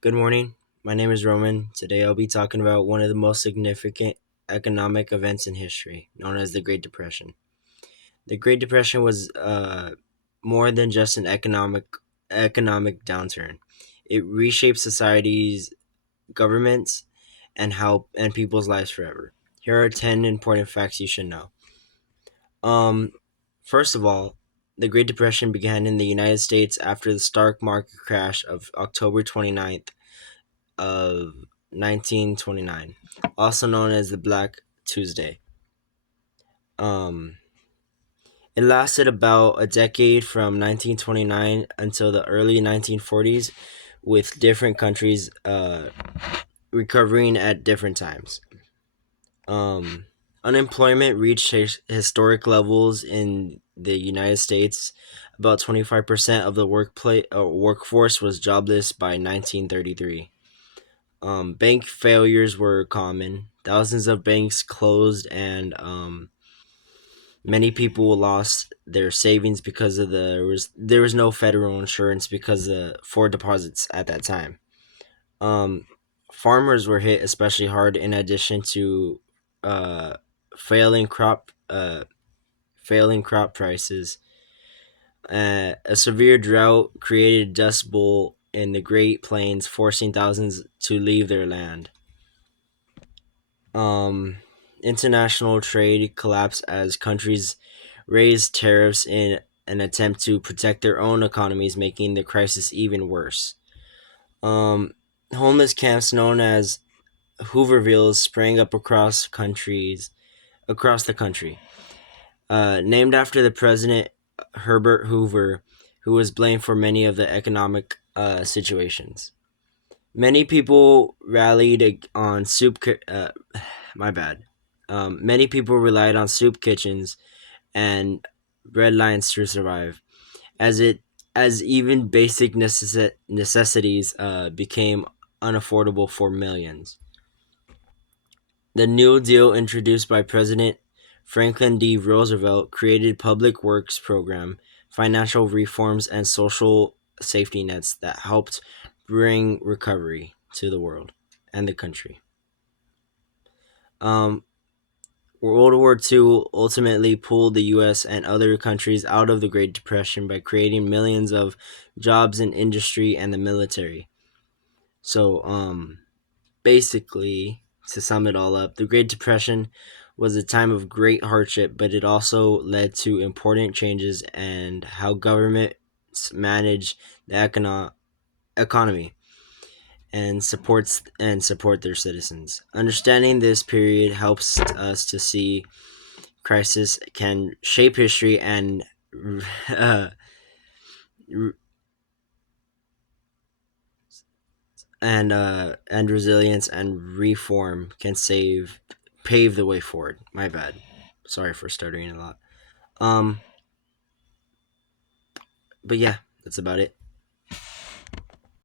Good morning. My name is Roman. Today I'll be talking about one of the most significant economic events in history, known as the Great Depression. The Great Depression was more than just an economic downturn. It reshaped societies, governments, and people's lives forever. Here are 10 important facts you should know. Um, First of all, the Great Depression began in the United States after the stock market crash of October 29th of 1929, also known as the Black Tuesday. Um, it lasted about a decade from 1929 until the early 1940s, with different countries recovering at different times. Um, Unemployment reached historic levels in the United States. About 25% of the workforce was jobless by 1933. Bank failures were common. Thousands of banks closed, and many people lost their savings because of there was no federal insurance because for deposits at that time. Um, Farmers were hit especially hard. In addition to uh, failing crop uh, failing crop prices, a severe drought created dust bowl in the Great Plains, forcing thousands to leave their land. Um, International trade collapsed as countries raised tariffs in an attempt to protect their own economies, making the crisis even worse. Um, Homeless camps known as Hoovervilles sprang up across the country, named after the president Herbert Hoover, who was blamed for many of the economic situations. Many people rallied on my bad. Many people relied on soup kitchens and bread lines to survive, as it as even basic necessities became unaffordable for millions. The New Deal, introduced by President Franklin D. Roosevelt, created public works program, financial reforms, and social safety nets that helped bring recovery to the world and the country. Um, World War II ultimately pulled the U.S. and other countries out of the Great Depression by creating millions of jobs in industry and the military. So, basically, to sum it all up, the Great Depression was a time of great hardship, but it also led to important changes and how governments manage the economy and support their citizens. Understanding this period helps us to see crisis can shape history uh, and resilience and reform can pave the way forward. My bad. Sorry for stuttering a lot. Um, but yeah, that's about it.